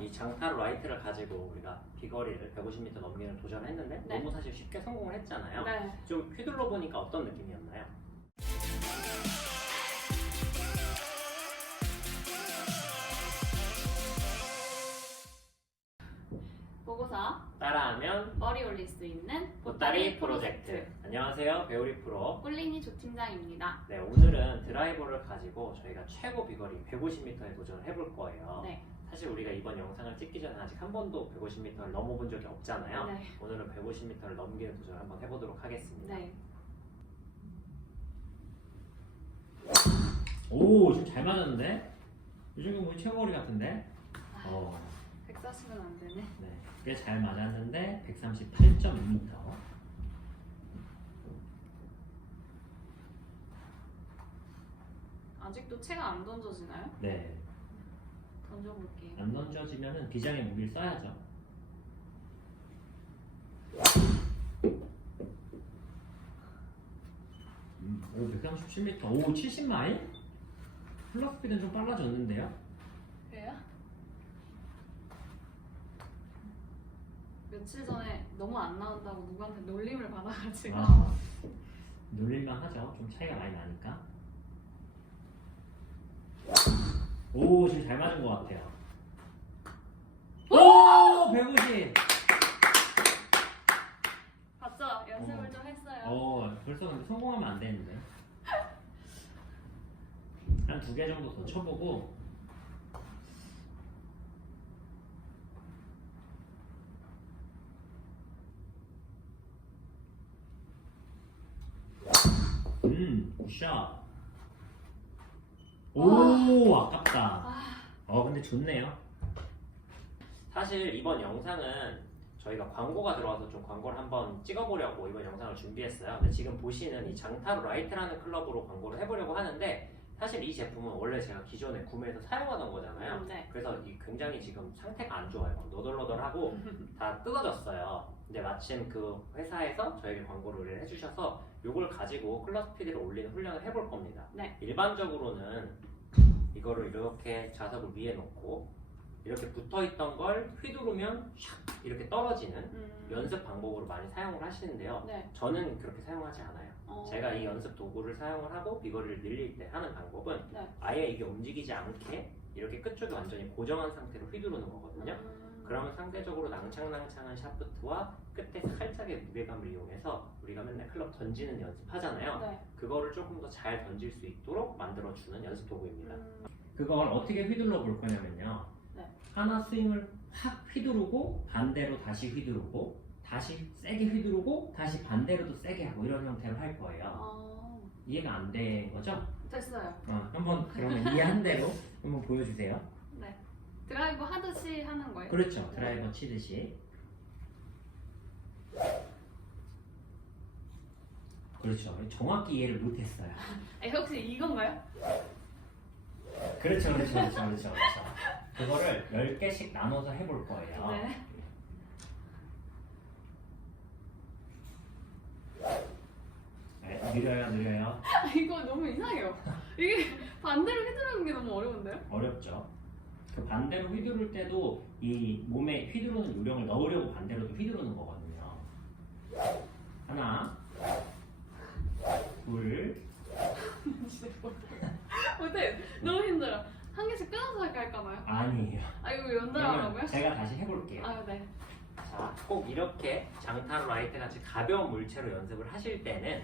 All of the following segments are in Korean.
이 장타로 라이트를 가지고 우리가 비거리를 150m 넘기는 도전을 했는데 네. 너무 사실 쉽게 성공을 했잖아요. 네. 좀 휘둘러 보니까 어떤 느낌이었나요? 보고서 따라하면 머리 올릴 수 있는 보따리 프로젝트. 안녕하세요, 배우리 프로. 꿀린이 조팀장입니다. 네, 오늘은 드라이버를 가지고 저희가 최고 비거리 150m에 도전을 해볼 거예요. 네. 사실 우리가 이번 영상을 찍기 전에 아직 한 번도 150m를 넘어본 적이 없잖아요. 네. 오늘은 150m를 넘기는 도전을 한번 해보도록 하겠습니다. 네. 오, 지금 잘 맞았는데? 이 정도 뭐 최고거리 같은데? 어, 140은 안 되네. 네. 꽤 잘 맞았는데 138.2m. 아직도 채가 안 던져지나요? 네. 던져볼게요. 안 던져지면은 비장의 무기를 써야죠. 음, 오, 137m. 오, 70마일? 플러 스피드는 좀 빨라졌는데요? 그래요? 며칠 전에 너무 안 나온다고 누구한테 놀림을 받아가지고 아, 놀릴만 하죠. 좀 차이가 많이 나니까. 오, 지금 잘 맞은 것 같아요. 오, 150! 봤죠? 연습을 어. 좀 했어요. 어, 벌써 근데 성공하면 안 되는데. 한 두 개 정도 더 쳐보고. 음, 굿샷. 오, 아깝다. 어, 근데 좋네요. 사실 이번 영상은 저희가 광고가 들어와서 좀 광고를 한번 찍어보려고 이번 영상을 준비했어요. 근데 지금 보시는 이 장타로 라이트라는 클럽으로 광고를 해보려고 하는데 사실 이 제품은 원래 제가 기존에 구매해서 사용하던 거잖아요. 음, 네. 그래서 이 굉장히 지금 상태가 안 좋아요. 막 너덜너덜하고 다 뜯어졌어요. 근데 마침 그 회사에서 저에게 광고를 해주셔서 이걸 가지고 클럽 스피드를 올리는 훈련을 해볼 겁니다. 네. 일반적으로는 이거를 이렇게 자석을 위에 놓고 이렇게 붙어있던 걸 휘두르면 샥 이렇게 떨어지는 음, 연습 방법으로 많이 사용을 하시는데요. 네. 저는 그렇게 사용하지 않아요. 어, 제가 이 연습 도구를 사용을 하고 비거리를 늘릴 때 하는 방법은 네. 아예 이게 움직이지 않게 이렇게 끝쪽이 완전히 고정한 상태로 휘두르는 거거든요. 음, 그러면 상대적으로 낭창낭창한 샤프트와 끝에 살짝의 무게감을 이용해서 우리가 맨날 클럽 던지는 연습하잖아요. 네. 그거를 조금 더 잘 던질 수 있도록 만들어주는 연습 도구입니다. 음, 그걸 어떻게 휘둘러 볼 거냐면요. 네. 하나 스윙을 확 휘두르고 반대로 다시 휘두르고 다시 세게 휘두르고 다시 반대로도 세게 하고 이런 형태로 할 거예요. 어, 이해가 안 된 거죠? 됐어요. 어, 한번 그러면 이해한 대로 한번 보여주세요. 네. 드라이브 하듯이 하는 거예요? 그렇죠. 드라이버 치듯이. 그렇죠. 정확히 이해를 못했어요. 아, 혹시 이건가요? 그렇죠, 그렇죠, 그렇죠, 그렇죠, 그렇죠. 그거를 10개씩 나눠서 해볼 거예요. 네. 네, 느려요, 느려요. 아, 이거 너무 이상해요. 이게 반대로 휘두르는 게 너무 어려운데요? 어렵죠. 그 반대로 휘두를 때도 이 몸에 휘두르는 요령을 넣으려고 반대로도 휘두르는 거거든요. 하나, 둘, 못해. 너무 힘들어. 한 개씩 끊어서 할까봐요. 아니에요. 아, 이거 연달아 그러면 하라고요? 제가 다시 해볼게요. 아, 네. 자, 꼭 이렇게 장타로 라이트 같이 가벼운 물체로 연습을 하실 때는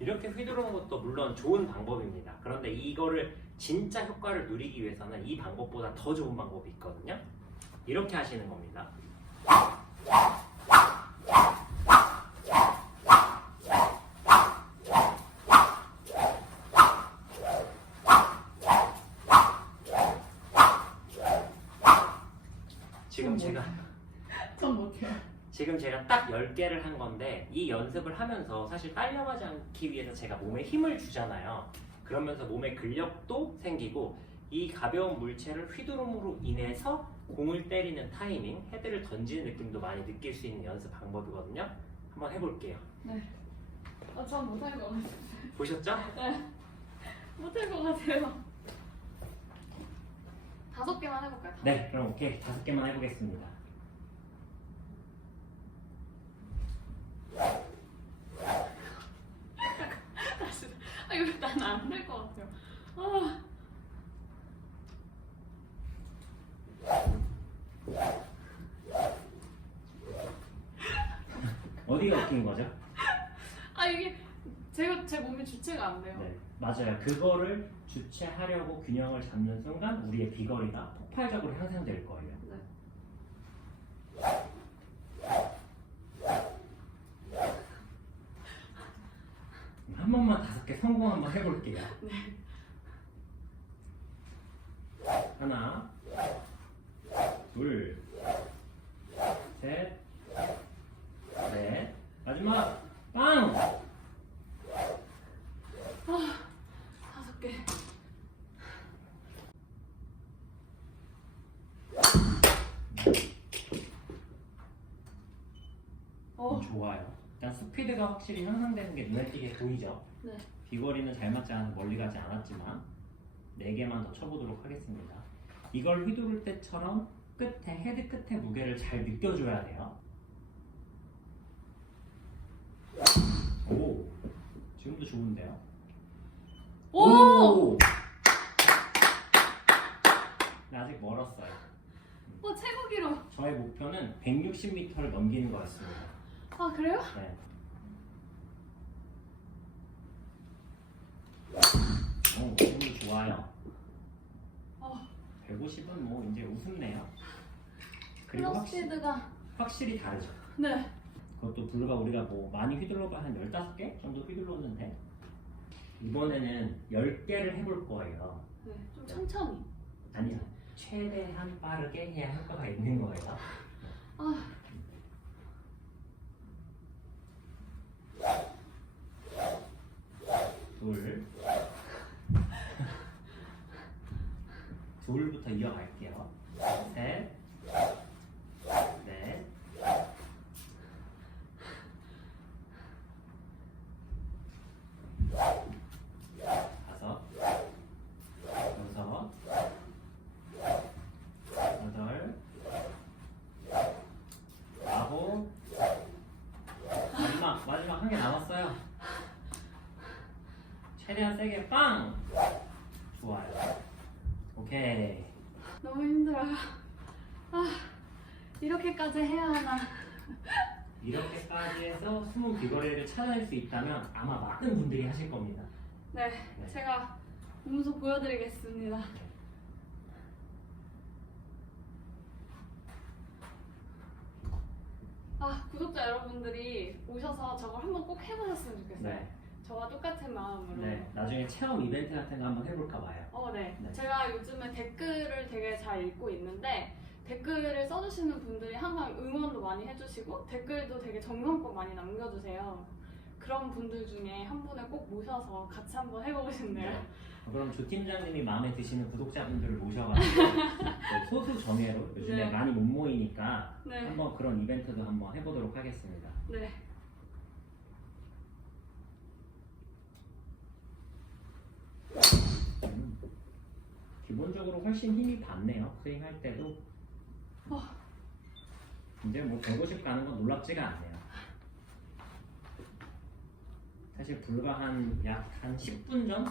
이렇게 휘두르는 것도 물론 좋은 방법입니다. 그런데 이거를 진짜 효과를 누리기 위해서는 이 방법보다 더 좋은 방법이 있거든요. 이렇게 하시는 겁니다. 지금 제가 전 못해요. 지금 제가 딱 10개를 한 건데 이 연습을 하면서 사실 딸려가지 않기 위해서 제가 몸에 힘을 주잖아요. 그러면서 몸에 근력도 생기고 이 가벼운 물체를 휘두름으로 인해서 공을 때리는 타이밍, 헤드를 던지는 느낌도 많이 느낄 수 있는 연습 방법이거든요. 한번 해볼게요. 아, 전 못할 것 같아요. 보셨죠? 네. 못할 것 같아요. 다섯 개만 해볼까요? 네, 그럼 오케이 다섯 개만 해보겠습니다. 다시. 아 이거 난안될 것 같아요. 아. 웃긴 거죠? 아 이게 제가 제 몸이 주체가 안 돼요. 네, 맞아요. 그거를 주체하려고 균형을 잡는 순간 우리의 비거리가 폭발적으로 향상될 거예요. 네. 한 번만 다섯 개 성공 한번 해볼게요. 하나, 둘, 셋, 넷, 마지막 빵! 다섯 개. 어. 좋아요. 일단 스피드가 확실히 향상되는 게 눈에 띄게 보이죠? 네. 비거리는 잘 맞지 않아서 멀리 가지 않았지만 4개만 더 쳐보도록 하겠습니다. 이걸 휘두를 때처럼 끝에 헤드 끝에 무게를 잘 느껴줘야 돼요. 오, 지금도 좋은데요? 오! 네, 아직 멀었어요. 어 최고 기록. 저의 목표는 160m를 넘기는 거였습니다. 아 그래요? 네. 오, 지금도 좋아요. 어. 150은 뭐 이제 우습네요. 그리고 스피드가. 확실히 다르죠. 네. 그것도 불과 우리가 뭐 많이 휘둘러봐 한 15개 정도 휘둘렀는데 이번에는 10개를 해볼 거예요. 네. 좀 천천히. 아니요. 최대한 빠르게 해야 효과가 있는 거예요. 아. 둘. 둘부터 이어갈게요. 셋. 넷. 다섯. 여섯. 여덟. 아홉. 마지막, 마지막 한 개 남았어요. 최대한 세게 빵! 좋아요. 오케이. 너무 힘들어요. 아 이렇게까지 해야 하나. 이렇게까지 해서 숨은 비거리를 찾아낼 수 있다면 아마 많은 분들이 하실 겁니다. 네. 네. 제가 몸소 보여드리겠습니다. 아 구독자 여러분들이 오셔서 저걸 한번 꼭 해보셨으면 좋겠어요. 네. 저와 똑같은 마음으로. 네. 나중에 체험 이벤트 같은 거 한번 해볼까 봐요. 어, 네. 네. 제가 요즘에 댓글을 되게 잘 읽고 있는데 댓글을 써주시는 분들이 항상 응원도 많이 해주시고 댓글도 되게 정성껏 많이 남겨주세요. 그런 분들 중에 한 분을 꼭 모셔서 같이 한번 해보고 싶네요. 어, 그럼 조 팀장님이 마음에 드시는 구독자분들을 모셔가지고 그 소수 정예로 요즘에 네. 많이 못 모이니까 네. 한번 그런 이벤트도 한번 해보도록 하겠습니다. 네. 기본적으로 훨씬 힘이 받네요. 스윙할 때도. 어. 이제 뭐 150 가는 건 놀랍지가 않네요. 사실 불과 한 약 한 10분 전?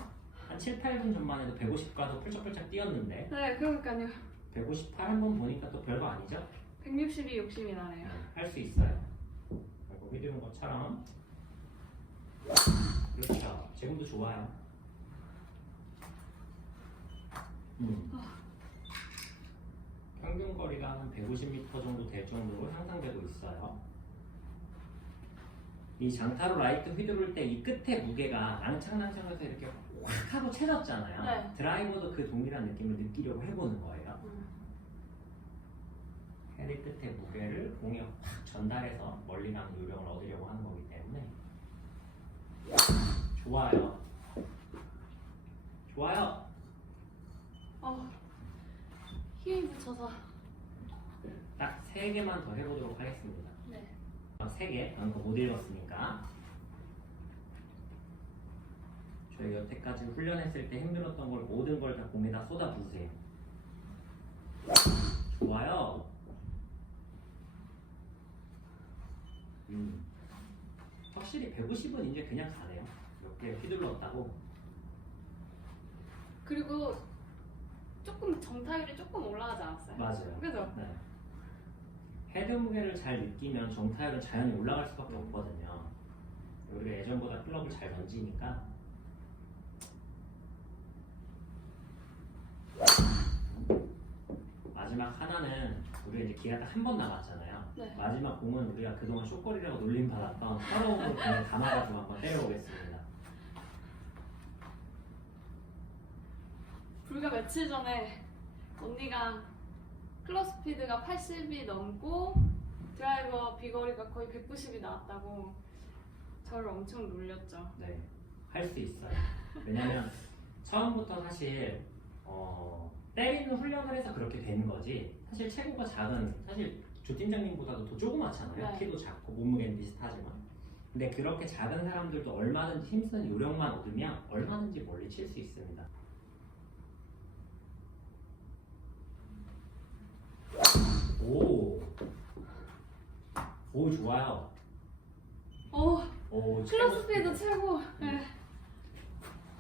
한 7, 8분 전만 해도 150 가도 펄쩍펄쩍 뛰었는데 네, 그러니까요. 158 한 번 보니까 또 별거 아니죠? 160이 욕심이 나네요. 할 수 있어요. 그리고 휘두른 것처럼 그렇죠. 지금도 좋아요. 음. 평균 거리가 한 150m 정도 될 정도로 향상되고 있어요. 이 장타로 라이트 휘두를 때 이 끝에 무게가 낭창낭창해서 이렇게 확 하고 채졌잖아요. 네. 드라이버도 그 동일한 느낌을 느끼려고 해보는 거예요. 음. 헤드 끝에 무게를 공에 확 전달해서 멀리 가는 요령을 얻으려고 하는 거기 때문에 좋아요. 좋아요. 어, 힘이 붙여서. 딱 세 개만 더 해보도록 하겠습니다. 네. 세 개, 방금 못 읽었으니까. 저희 여태까지 훈련했을 때 힘들었던 걸 모든 걸다 공에다 쏟아 부으세요. 좋아요. 음. 확실히 150은 이제 그냥 가네요. 몇 개 휘둘렀다고. 그리고 조금 정타율이 조금 올라가지 않았어요? 맞아요. 그죠? 네. 헤드 무게를 잘 느끼면 정타율은 자연히 올라갈 수밖에 없거든요. 우리가 예전보다 클럽을 잘 던지니까 마지막 하나는 우리가 이제 기회가 딱한번 남았잖아요. 네. 마지막 공은 우리가 그동안 쇼거리라고 놀림 받았던 서러움을 그냥 담아가지고 한번 때려보겠습니다. 불과 며칠 전에 언니가 클럽 스피드가 80이 넘고 드라이버 비거리가 거의 190이 나왔다고 저를 엄청 놀렸죠. 네, 할 수 있어요. 왜냐면 처음부터 사실 어, 때리는 훈련을 해서 그렇게 되는 거지. 사실 체구가 작은 사실 조 팀장님보다도 더 조그맣잖아요. 네. 키도 작고 몸무게는 비슷하지만. 근데 그렇게 작은 사람들도 얼마든지 힘쓰는 요령만 얻으면 얼마든지 멀리 칠 수 있습니다. 오, 오 좋아요. 어, 오, 클럽 최고 스피드 최고. 네.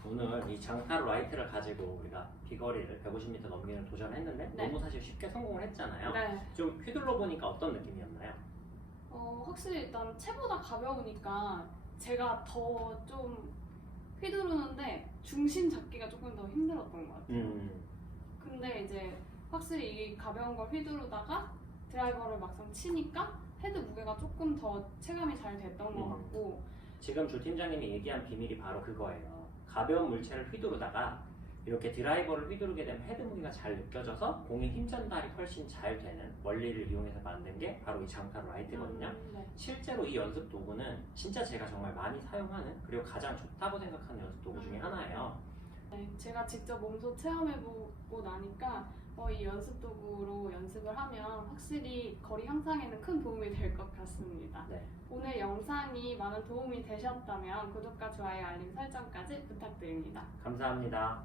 오늘 이 장타로 라이트를 가지고 우리가 비거리를 150m 넘기는 도전했는데 네. 너무 사실 쉽게 성공을 했잖아요. 네. 좀 휘둘러 보니까 어떤 느낌이었나요? 어, 확실히 일단 채보다 가벼우니까 제가 더 좀 휘두르는데 중심 잡기가 조금 더 힘들었던 것 같아요. 음, 근데 이제 확실히 이 가벼운 걸 휘두르다가 드라이버를 막상 치니까 헤드 무게가 조금 더 체감이 잘 됐던 것 음. 같고 지금 주 팀장님이 얘기한 비밀이 바로 그거예요. 가벼운 물체를 휘두르다가 이렇게 드라이버를 휘두르게 되면 헤드 무게가 잘 느껴져서 공의 힘 전달이 훨씬 잘 되는 원리를 이용해서 만든 게 바로 이 장타로 라이트거든요. 음, 네. 실제로 이 연습 도구는 진짜 제가 정말 많이 사용하는 그리고 가장 좋다고 생각하는 연습 도구 중에 하나예요. 네, 제가 직접 몸소 체험해보고 나니까 거의 연습 도구로 연습을 하면 확실히 거리 향상에는 큰 도움이 될 것 같습니다. 네. 오늘 영상이 많은 도움이 되셨다면 구독과 좋아요 알림 설정까지 부탁드립니다. 감사합니다.